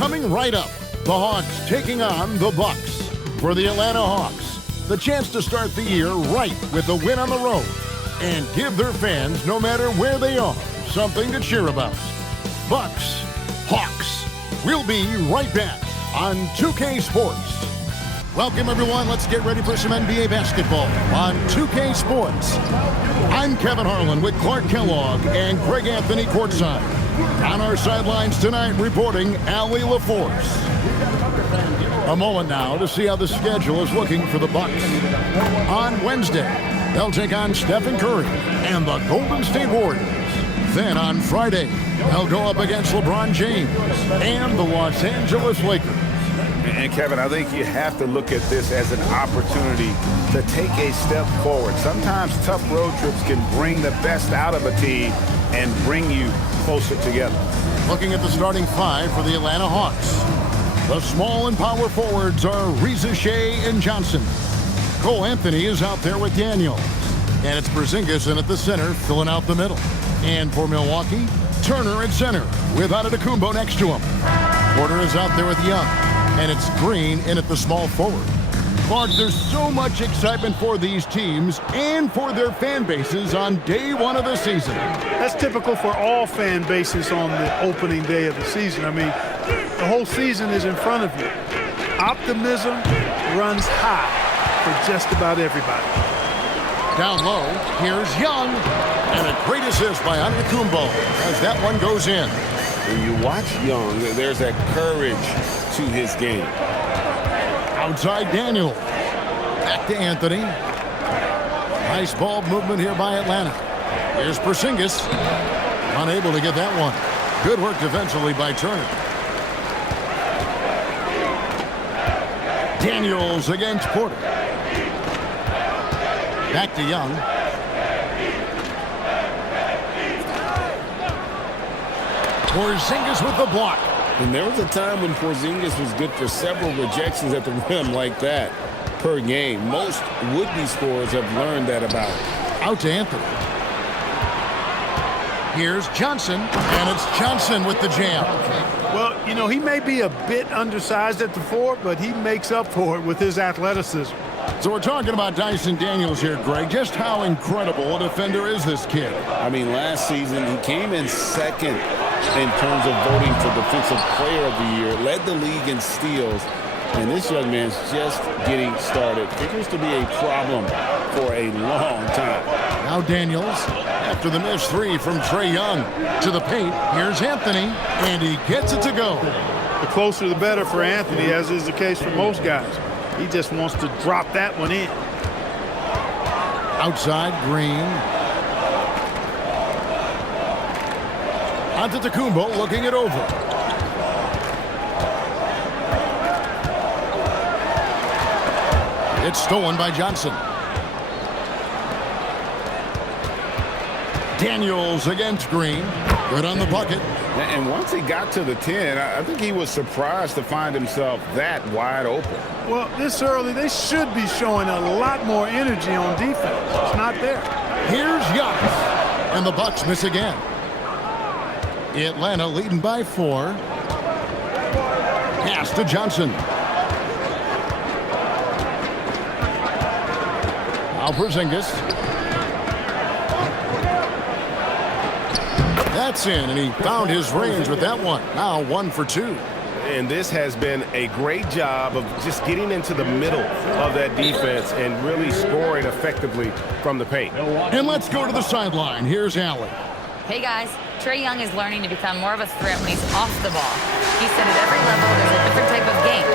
Coming right up, the Hawks taking on the Bucks. For the Atlanta Hawks, the chance to start the year right with a win on the road and give their fans, no matter where they are, something to cheer about. Bucks, Hawks. We'll be right back on 2K Sports. Welcome, everyone. Let's get ready for some NBA basketball on 2K Sports. I'm Kevin Harlan with Clark Kellogg and Greg Anthony courtside. On our sidelines tonight, reporting Allie LaForce. A moment now to see how the schedule is looking for the Bucks. On Wednesday, they'll take on Stephen Curry and the Golden State Warriors. Then on Friday, they'll go up against LeBron James and the Los Angeles Lakers. And Kevin, I think you have to look at this as an opportunity to take a step forward. Sometimes tough road trips can bring the best out of a team and bring you closer together. Looking at the starting five for the Atlanta Hawks. The small and power forwards are Reza Shea and Johnson. Cole Anthony is out there with Daniels. And it's Porzingis in at the center, filling out the middle. And for Milwaukee, Turner at center with Antetokounmpo next to him. Porter is out there with Young. And it's Green in at the small forward. Clark, there's so much excitement for these teams and for their fan bases on day one of the season. That's typical for all fan bases on the opening day of the season. I mean, the whole season is in front of you. Optimism runs high for just about everybody. Down low, here's Young. And a great assist by Antetokounmpo as that one goes in. When you watch Young, there's that courage to his game. Outside Daniel. Back to Anthony. Nice ball movement here by Atlanta. Here's Porzingis. Unable to get that one. Good work defensively by Turner. Daniels against Porter. Back to Young. Porzingis with the block. And there was a time when Porzingis was good for several rejections at the rim like that per game. Most would-be scorers have learned that about him. Out to Anthony. Here's Johnson, and it's Johnson with the jam. Well, you know, he may be a bit undersized at the four, but he makes up for it with his athleticism. So we're talking about Dyson Daniels here, Greg. Just how incredible a defender is this kid? I mean, last season he came in second in terms of voting for Defensive Player of the Year, led the league in steals, and this young man's just getting started. Figures to be a problem for a long time. Now Daniels, after the missed three from Trae Young to the paint, here's Anthony, and he gets it to go. The closer the better for Anthony, as is the case for most guys. He just wants to drop that one in. Outside, Green. Antetokounmpo looking it over. It's stolen by Johnson. Daniels against Green. Good on the bucket. And once he got to the 10, I think he was surprised to find himself that wide open. Well, this early, they should be showing a lot more energy on defense. It's not there. Here's Giannis. And the Bucks miss again. Atlanta leading by 4. Pass to Johnson. Now Porzingis. That's in, and he found his range with that one. Now 1 for 2. And this has been a great job of just getting into the middle of that defense and really scoring effectively from the paint. And let's go to the sideline. Here's Allie. Hey guys, Trae Young is learning to become more of a threat when he's off the ball. He said at every level there's a different type of game.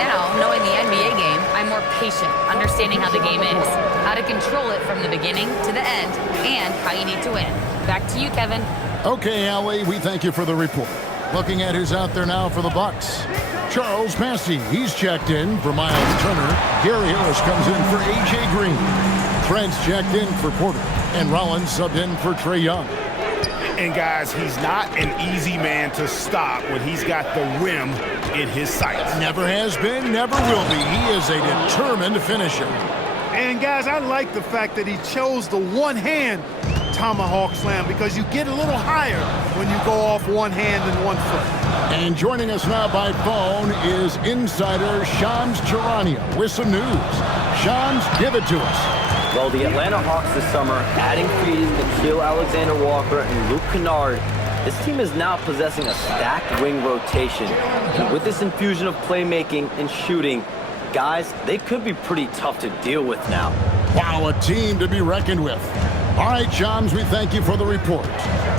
Now, knowing the NBA game, I'm more patient, understanding how the game is, how to control it from the beginning to the end, and how you need to win. Back to you, Kevin. Okay, Allie, we thank you for the report. Looking at who's out there now for the Bucks. Charles Massey, he's checked in for Miles Turner. Gary Harris comes in for A.J. Green. Trent's checked in for Porter. And Rollins subbed in for Trae Young. And guys, he's not an easy man to stop when he's got the rim in his sights. Never has been, never will be. He is a determined finisher. And guys, I like the fact that he chose the one-hand tomahawk slam because you get a little higher when you go off one hand and one foot. And joining us now by phone is insider Shams Charania with some news. Shams, give it to us. Well, the Atlanta Hawks this summer, adding speed to Kill Alexander-Walker and Luke Kennard, this team is now possessing a stacked wing rotation. And with this infusion of playmaking and shooting, guys, they could be pretty tough to deal with now. Wow, a team to be reckoned with. All right, Shams, we thank you for the report.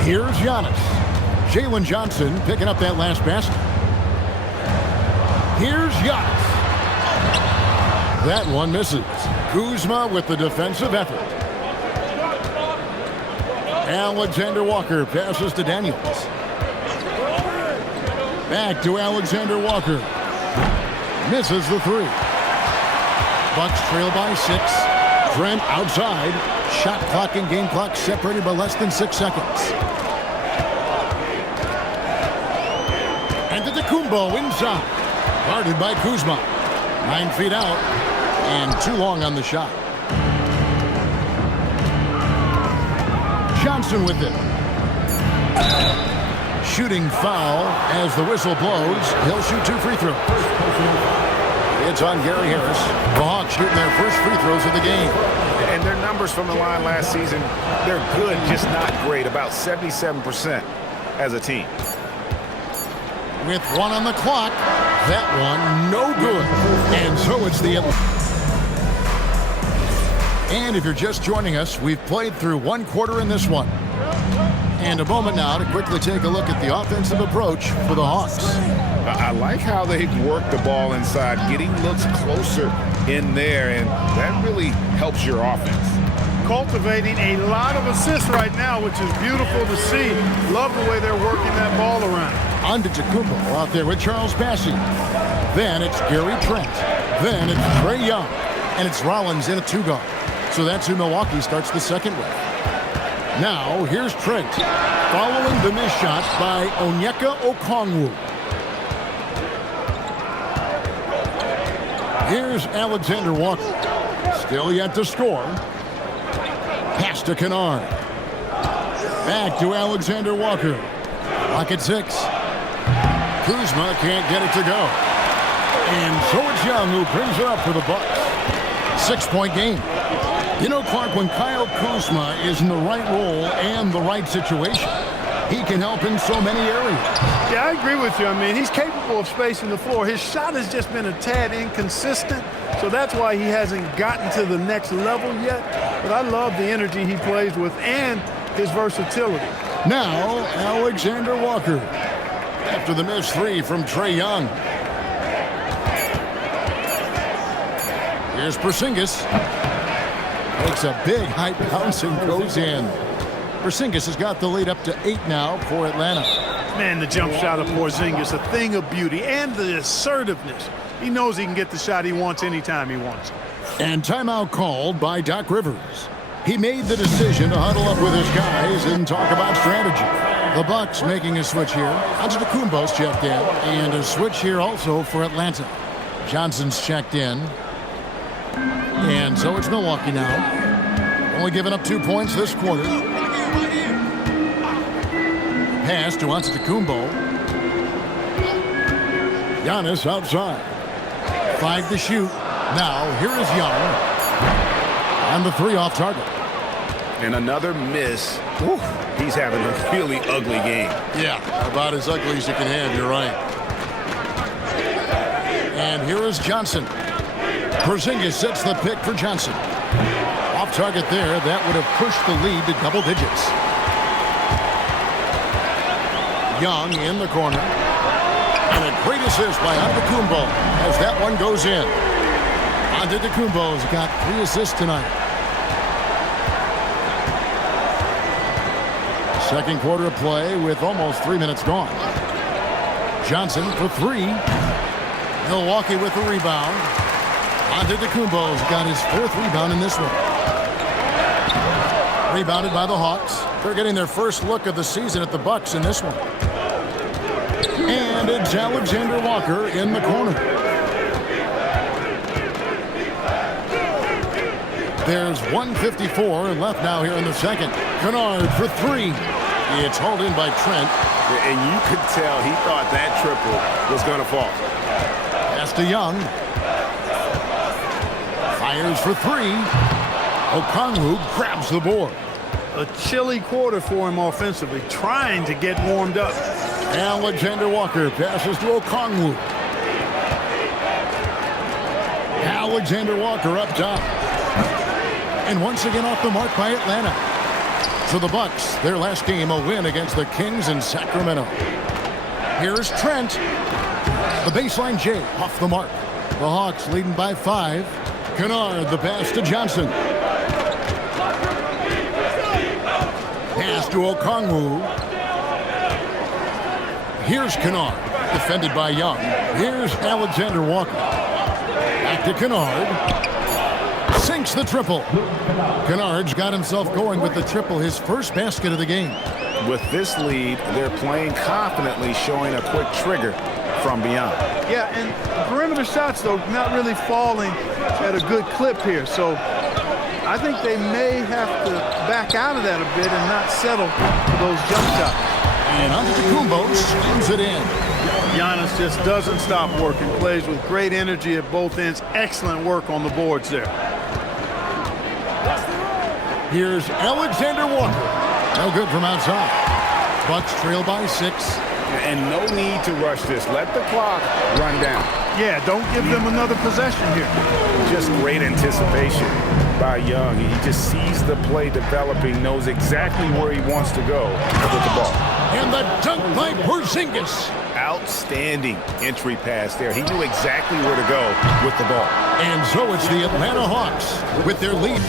Here's Giannis. Jalen Johnson picking up that last basket. Here's Giannis. That one misses. Kuzma with the defensive effort. Alexander Walker passes to Daniels. Back to Alexander Walker. Misses the three. Bucks trail by 6. Trent outside. Shot clock and game clock separated by less than 6 seconds. And Antetokounmpo inside. Guarded by Kuzma. 9 feet out. And too long on the shot. Johnson with it. Shooting foul as the whistle blows. He'll shoot 2 free throws. It's on Gary Harris. The Hawks shooting their first free throws of the game. And their numbers from the line last season, they're good, just not great. About 77% as a team. With 1 on the clock, that one no good. And so it's the... And if you're just joining us, we've played through 1 quarter in this one. And a moment now to quickly take a look at the offensive approach for the Hawks. I like how they work the ball inside, getting looks closer in there, and that really helps your offense. Cultivating a lot of assists right now, which is beautiful to see. Love the way they're working that ball around. Antetokounmpo out there with Charles Bassey. Then it's Gary Trent. Then it's Trae Young. And it's Rollins in a 2-guard. So that's who Milwaukee starts the second with. Now, here's Trent, following the missed shot by Onyeka Okongwu. Here's Alexander Walker, still yet to score. Pass to Kennard. Back to Alexander Walker. Lock at 6. Kuzma can't get it to go. And so it's Young who brings it up for the Bucks. 6-point game. You know, Clark, when Kyle Kuzma is in the right role and the right situation, he can help in so many areas. Yeah, I agree with you. I mean, he's capable of spacing the floor. His shot has just been a tad inconsistent, so that's why he hasn't gotten to the next level yet. But I love the energy he plays with and his versatility. Now, Alexander Walker. After the missed 3 from Trae Young. Here's Porzingis. Takes a big high bounce and goes in. Porzingis has got the lead up to 8 now for Atlanta. Man, the jump shot of Porzingis, a thing of beauty, and the assertiveness. He knows he can get the shot he wants anytime he wants it. And timeout called by Doc Rivers. He made the decision to huddle up with his guys and talk about strategy. The Bucks making a switch here. Antetokounmpo's checked in, and a switch here also for Atlanta. Johnson's checked in. And so it's Milwaukee now. Only giving up 2 points this quarter. Pass to Antetokounmpo. Giannis outside. 5 to shoot. Now here is Young. And the 3 off target. And another miss. Whew, he's having a really ugly game. Yeah, about as ugly as you can have, you're right. And here is Johnson. Porzingis sets the pick for Johnson. Off target there, that would have pushed the lead to double digits. Young in the corner. And a great assist by Antetokounmpo as that one goes in. Antetokounmpo's got 3 assists tonight. Second quarter of play with almost 3 minutes gone. Johnson for 3. Milwaukee with the rebound. Antetokounmpo's got his 4th rebound in this one. Rebounded by the Hawks. They're getting their first look of the season at the Bucks in this one. And it's Alexander Walker in the corner. There's 1:54 left now here in the second. Kennard for 3. It's hauled in by Trent. And you could tell he thought that triple was going to fall. Pass to Young. Fires for three. Okongwu grabs the board. A chilly quarter for him offensively, trying to get warmed up. Alexander Walker passes to Okongwu. Alexander Walker up top. And once again off the mark by Atlanta. For the Bucks, their last game, a win against the Kings in Sacramento. Here's Trent. The baseline J off the mark. The Hawks leading by 5. Kennard, the pass to Johnson. Pass to Okongwu. Here's Kennard, defended by Young. Here's Alexander Walker. Back to Kennard. Sinks the triple. Kennard's got himself going with the triple, his first basket of the game. With this lead, they're playing confidently, showing a quick trigger from beyond. Yeah, and perimeter shots, though, not really falling at a good clip here. So I think they may have to back out of that a bit and not settle for those jump shots. And Antetokounmpo slams it in. Giannis just doesn't stop working. Plays with great energy at both ends. Excellent work on the boards there. Here's Alexander Walker. No good from outside. Bucks trail by 6. And no need to rush this. Let the clock run down. Yeah, don't give them another possession here. Just great anticipation by Young. He just sees the play developing, knows exactly where he wants to go with the ball. And the dunk by Porzingis. Outstanding entry pass there. He knew exactly where to go with the ball. And so it's the Atlanta Hawks with their lead.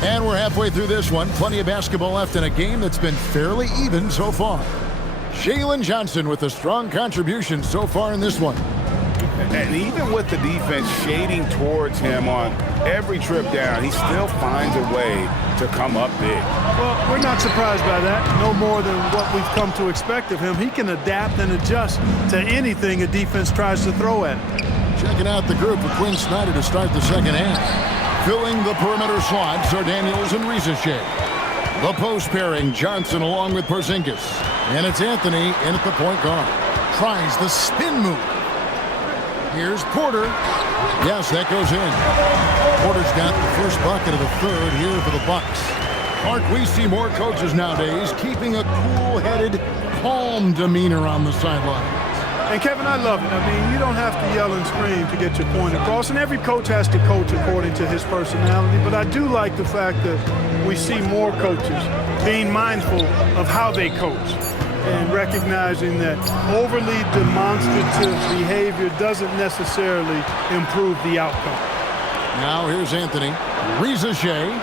And we're halfway through this one. Plenty of basketball left in a game that's been fairly even so far. Jalen Johnson with a strong contribution so far in this one. And even with the defense shading towards him on every trip down, he still finds a way to come up big. Well, we're not surprised by that. No more than what we've come to expect of him. He can adapt and adjust to anything a defense tries to throw at him. Checking out the group of Quinn Snyder to start the second half. Filling the perimeter slots are Daniels and Rizachet. The post pairing, Johnson along with Porzingis. And it's Anthony in at the point guard. Tries the spin move. Here's Porter. Yes, that goes in. Porter's got the first bucket of the third here for the Bucks. Mark, we see more coaches nowadays keeping a cool-headed, calm demeanor on the sideline. And, Kevin, I love it. I mean, you don't have to yell and scream to get your point across, and every coach has to coach according to his personality. But I do like the fact that we see more coaches being mindful of how they coach and recognizing that overly demonstrative behavior doesn't necessarily improve the outcome. Now here's Anthony. Rizachet.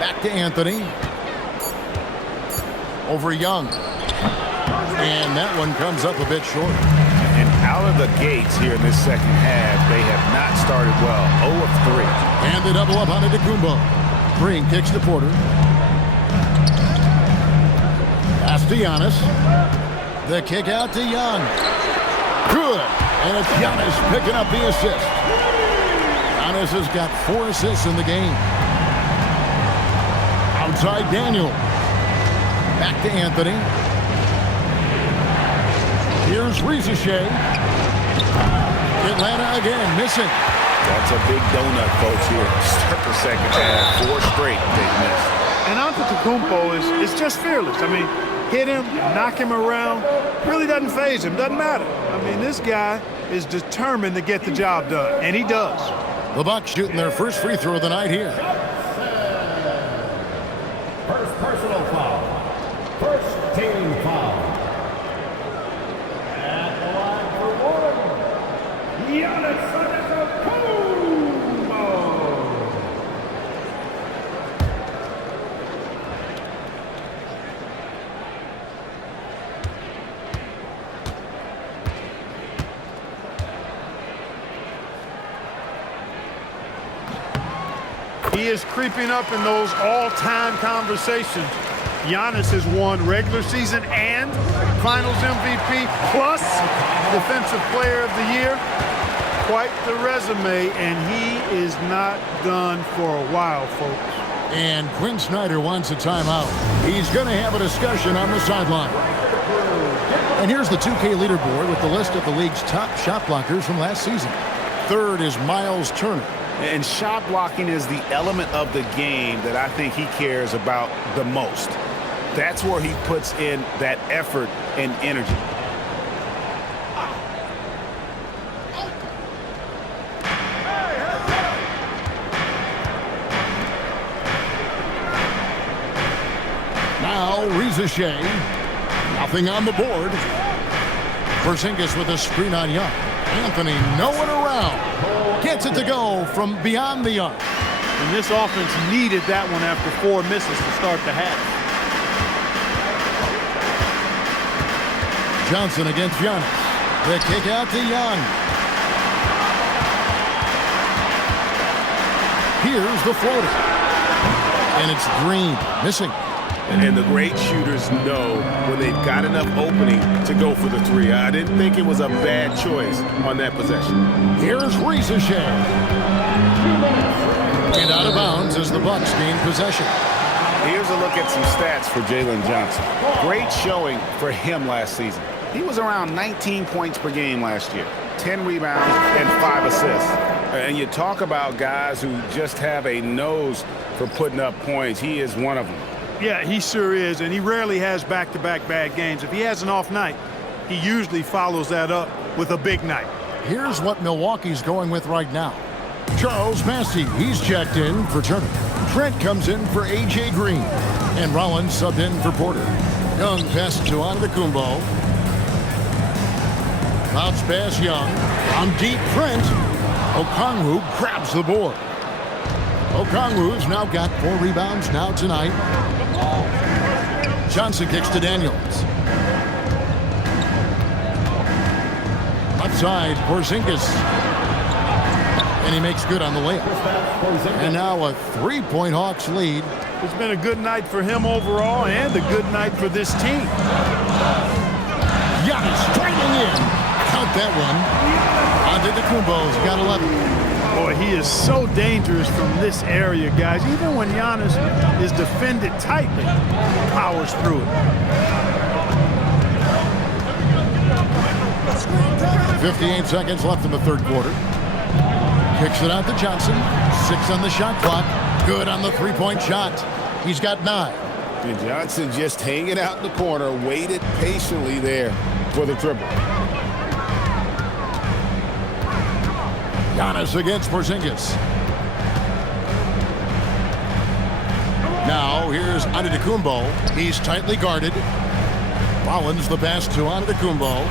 Back to Anthony. Over Young. And that one comes up a bit short. And out of the gates here in this second half, they have not started well. 0 of 3. And they double up on Antetokounmpo. Green kicks to Porter. Pass to Giannis. The kick out to Young. Good. And it's Giannis picking up the assist. Giannis has got 4 assists in the game. Outside Daniel. Back to Anthony. Here's Rizachet. Atlanta again, missing. That's a big donut, folks, here. Start the second half. 4 straight they've missed. And Antetokounmpo is just fearless. I mean, hit him, knock him around, really doesn't faze him, doesn't matter. I mean, this guy is determined to get the job done, and he does. The Bucks shooting their first free throw of the night here. First personal foul. First team foul. At the line for one, Giannis Antetokounmpo. He is creeping up in those all-time conversations. Giannis has won regular season and Finals MVP plus Defensive Player of the Year. Quite the resume, and he is not done for a while, folks. And Quinn Snyder wants a timeout. He's going to have a discussion on the sideline. And here's the 2K leaderboard with the list of the league's top shot blockers from last season. Third is Miles Turner. And shot blocking is the element of the game that I think he cares about the most. That's where he puts in that effort and energy. Now, Shea. Nothing on the board. Porzingis with a screen on Young. Anthony, no one around. Gets it to go from beyond the arc. And this offense needed that one after 4 misses to start the half. Johnson against Giannis. The kick out to Young. Here's the floater. And it's Green, missing. And the great shooters know when they've got enough opening to go for the three. I didn't think it was a bad choice on that possession. Here's Shea. And out of bounds as the Bucks gain possession. Here's a look at some stats for Jalen Johnson. Great showing for him last season. He was around 19 points per game last year, 10 rebounds and 5 assists. And you talk about guys who just have a nose for putting up points. He is one of them. Yeah, he sure is, and he rarely has back-to-back bad games. If he has an off night, he usually follows that up with a big night. Here's what Milwaukee's going with right now. Charles Massey, he's checked in for Turner. Trent comes in for A.J. Green. And Rollins subbed in for Porter. Young passes to Antetokounmpo. Bounce pass Young. On deep Trent. Okongwu grabs the board. Okongwu's now got 4 rebounds now tonight. Johnson kicks to Daniels. Outside, Porzingis. And he makes good on the layup. And now a 3-point Hawks lead. It's been a good night for him overall and a good night for this team. Giannis driving in. Count that one. Antetokounmpo's got 11. Boy, he is so dangerous from this area, guys. Even when Giannis is defended tightly, he powers through it. 58 seconds left in the third quarter. Kicks it out to Johnson. 6 on the shot clock. Good on the 3-point shot. He's got 9. And Johnson just hanging out in the corner, waited patiently there for the triple. Giannis against Porzingis. Now here's Antetokounmpo. He's tightly guarded. Rollins the pass to Antetokounmpo.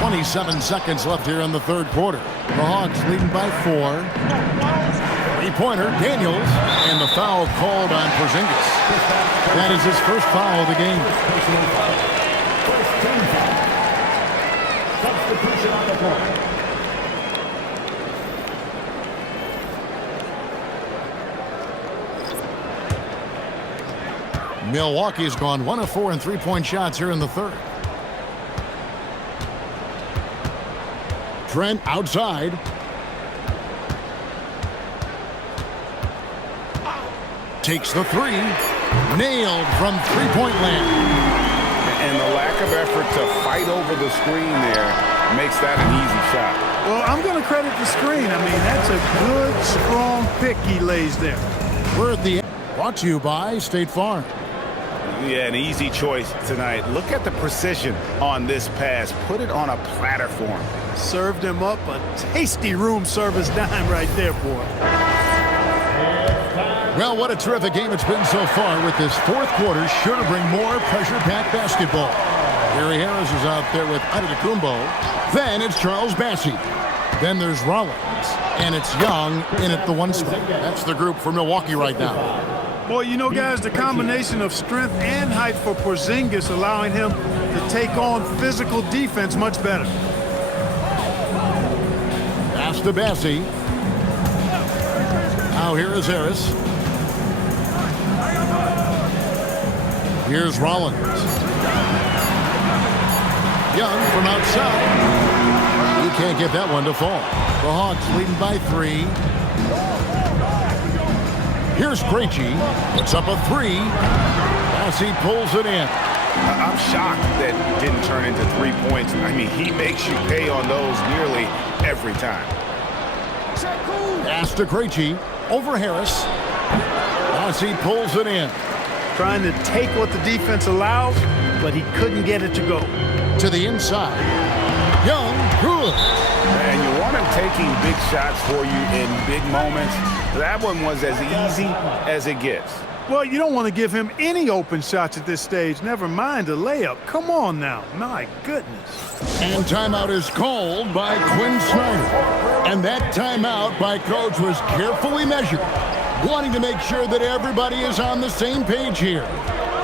27 seconds left here in the third quarter. The Hawks leading by 4. 3-pointer, Daniels, and the foul called on Porzingis. That is his first foul of the game. Substitution on the court. Milwaukee's gone 1 of 4 in 3-point shots here in the third. Trent outside. Takes the 3. Nailed from 3-point land. And the lack of effort to fight over the screen there makes that an easy shot. Well, I'm going to credit the screen. I mean, that's a good, strong pick he lays there. We're at the end. Brought to you by State Farm. Yeah, an easy choice tonight. Look at the precision on this pass. Put it on a platter for him. Served him up a tasty room service dime right there, boy. Well, what a terrific game it's been so far with this fourth quarter. Sure to bring more pressure-packed basketball. Gary Harris is out there with Antetokounmpo. Then it's Charles Massey. Then there's Rollins. And it's Young in at the 1 spot. That's the group for Milwaukee right now. Boy, you know, guys, the combination of strength and height for Porzingis allowing him to take on physical defense much better. Pass to Massey. Now here is Harris. Here's Rollins. Young from outside. He can't get that one to fall. The Hawks leading by 3. Here's Krejci. Puts up a 3. As he pulls it in. I'm shocked that didn't turn into 3 points. I mean, he makes you pay on those nearly every time. Pass to Krejci. Over Harris. As he pulls it in. Trying to take what the defense allows, but he couldn't get it to go. To the inside. Young, good. And you want him taking big shots for you in big moments. That one was as easy as it gets. Well, you don't want to give him any open shots at this stage. Never mind a layup. Come on now. My goodness. And timeout is called by Quinn Snyder. And that timeout by Coach was carefully measured, wanting to make sure that everybody is on the same page here.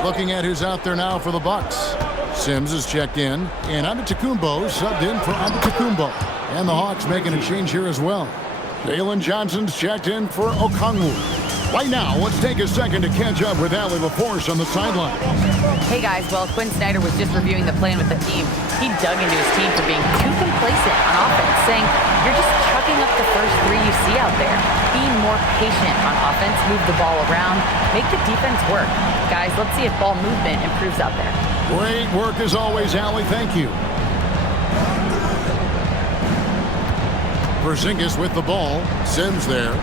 Looking at who's out there now for the Bucks. Sims is checked in, and Antetokounmpo subbed in for Antetokounmpo. And the Hawks making a change here as well. Jalen Johnson's checked in for Okongwu. Right now, let's take a second to catch up with Allie LaForce on the sideline. Hey guys, well, Quinn Snyder was just reviewing the plan with the team. He dug into his team for being too complacent on offense, saying, you're just chucking up the first 3 you see out there. Be more patient on offense, move the ball around, make the defense work. Guys, let's see if ball movement improves out there. Great work as always, Allie. Thank you. Porzingis with the ball. Sims there.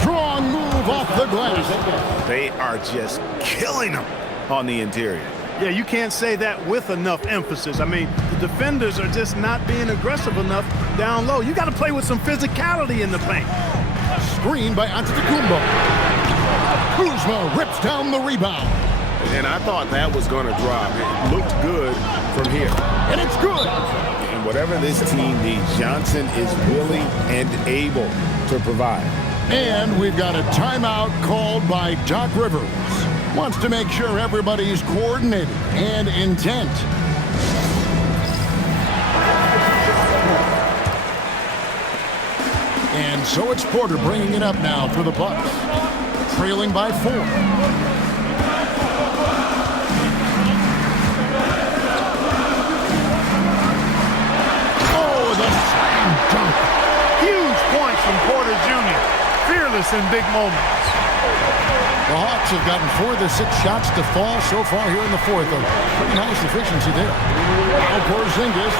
Strong move off the glass. They are just killing them on the interior. Yeah, you can't say that with enough emphasis. I mean, the defenders are just not being aggressive enough down low. You got to play with some physicality in the paint. Screen by Antetokounmpo. Kuzma rips down the rebound. And I thought that was going to drop. It looked good from here. And it's good. And whatever this team needs, Johnson is willing and able to provide. And we've got a timeout called by Doc Rivers. Wants to make sure everybody's coordinated and intent. And so it's Porter bringing it up now for the Bucks. Trailing by 4. Oh, the slam dunk. Huge points from Porter Jr. Fearless in big moments. The Hawks have gotten 4 of their 6 shots to fall so far here in the 4th. A pretty nice efficiency there. Now Porzingis.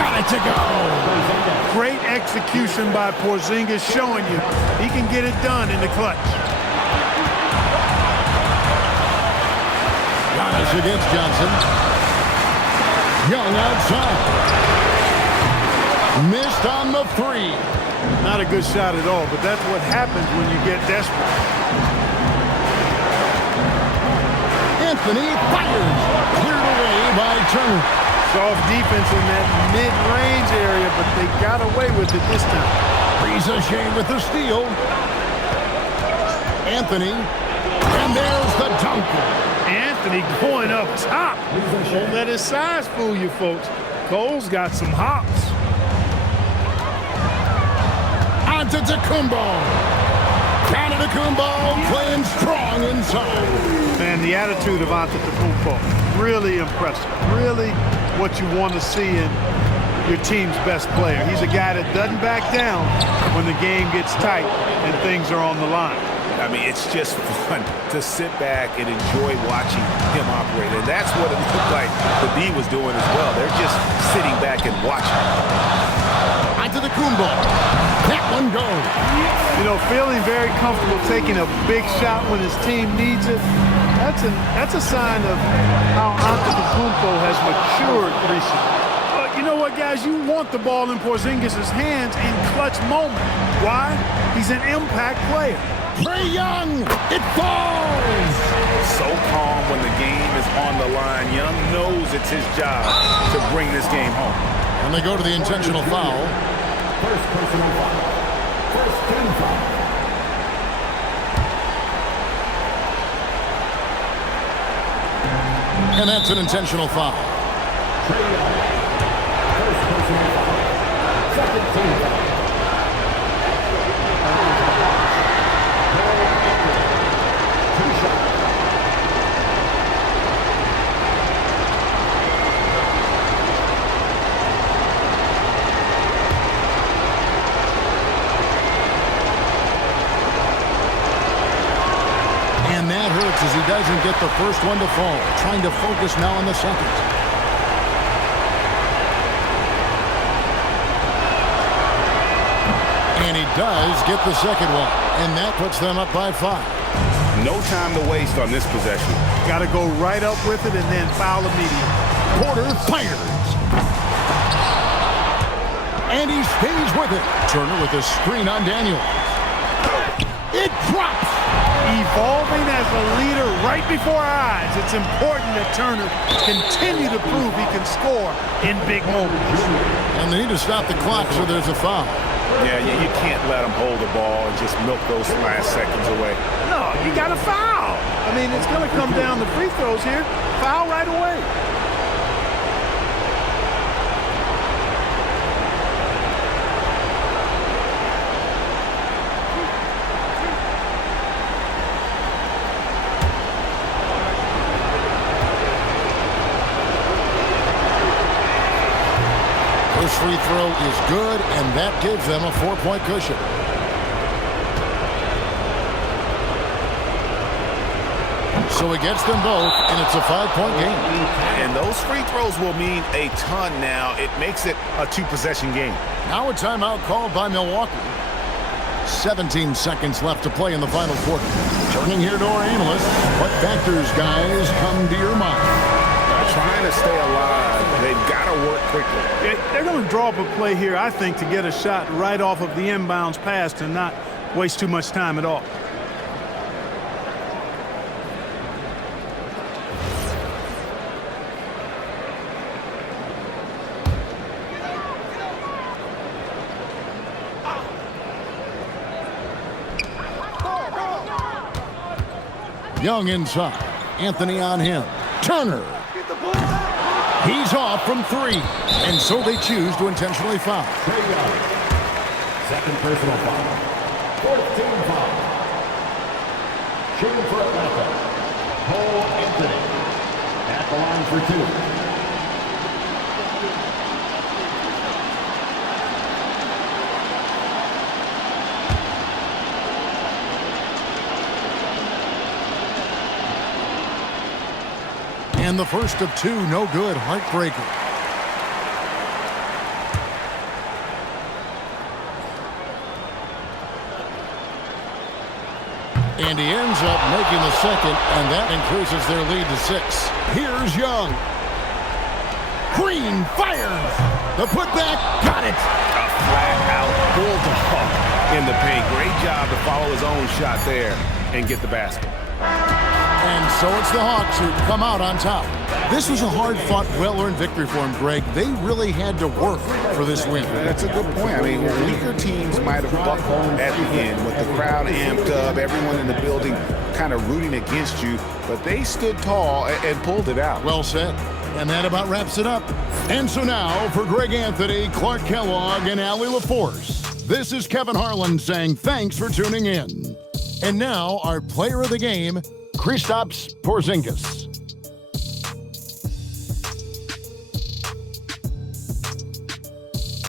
Got it to go. Great execution by Porzingis, showing you he can get it done in the clutch. Giannis against Johnson. Young outside. Missed on the 3. Not a good shot at all, but that's what happens when you get desperate. Anthony fires. Cleared away by Turner. Soft defense in that mid-range area, but they got away with it this time. Shea with the steal. Anthony. And there's the dunk. Anthony going up top. Don't let his size fool you, folks. Cole's got some hops. Antetokounmpo. Playing strong inside. Man, the attitude of Antetokounmpo, really impressive. Really what you want to see in your team's best player. He's a guy that doesn't back down when the game gets tight and things are on the line. I mean, it's just fun to sit back and enjoy watching him operate. And that's what it looked like the D was doing as well. They're just sitting back and watching. Antetokounmpo. That one goes. You know, feeling very comfortable taking a big shot when his team needs it. That's a sign of how Antetokounmpo has matured recently. But you know what, guys? You want the ball in Porzingis' hands in clutch moments. Why? He's an impact player. Trae Young, it falls! So calm when the game is on the line. Young knows it's his job to bring this game home. And they go to the intentional foul. First personal foul. First team foul. And that's an intentional foul. Trae Young. First personal foul. Second team foul. as he doesn't get the first one to fall. Trying to focus now on the second. And he does get the second one. And that puts them up by 5. No time to waste on this possession. Got to go right up with it and then foul immediately. Porter fires. And he stays with it. Turner with a screen on Daniel. It drops. Evolving as a leader right before our eyes. It's important that Turner continue to prove he can score in big moments. And they need to stop the clock, so there's a foul. Yeah, you can't let him hold the ball and just milk those last seconds away. No, you got to foul. I mean, it's going to come down to free throws here. Foul right away. First free throw is good, and that gives them a 4-point cushion. So he gets them both, and it's a 5-point game. And those free throws will mean a ton now. It makes it a 2-possession game. Now a timeout called by Milwaukee. 17 seconds left to play in the final quarter. Turning here to our analysts, what factors, guys, come to your mind? Trying to stay alive. They've got to work quickly. They're going to draw up a play here, I think, to get a shot right off of the inbounds pass and not waste too much time at all. Young inside. Anthony on him. Turner. He's off from 3. And so they choose to intentionally foul. Trae Young. Second personal foul. 14 foul. Shooting for Atlanta. Cole Anthony. At the line for 2. And the first of 2, no good. Heartbreaker. And he ends up making the second, and that increases their lead to 6. Here's Young. Green fires. The putback, got it. A flat-out bulldog in the paint. Great job to follow his own shot there and get the basket. And so it's the Hawks who come out on top. This was a hard-fought, well-earned victory for them, Greg. They really had to work for this win. That's a good point. I mean, weaker teams might have buckled at the end with the crowd amped up, everyone in the building kind of rooting against you, but they stood tall and pulled it out. Well said. And that about wraps it up. And so now, for Greg Anthony, Clark Kellogg, and Allie LaForce, this is Kevin Harlan saying thanks for tuning in. And now, our player of the game, Kristaps Porzingis.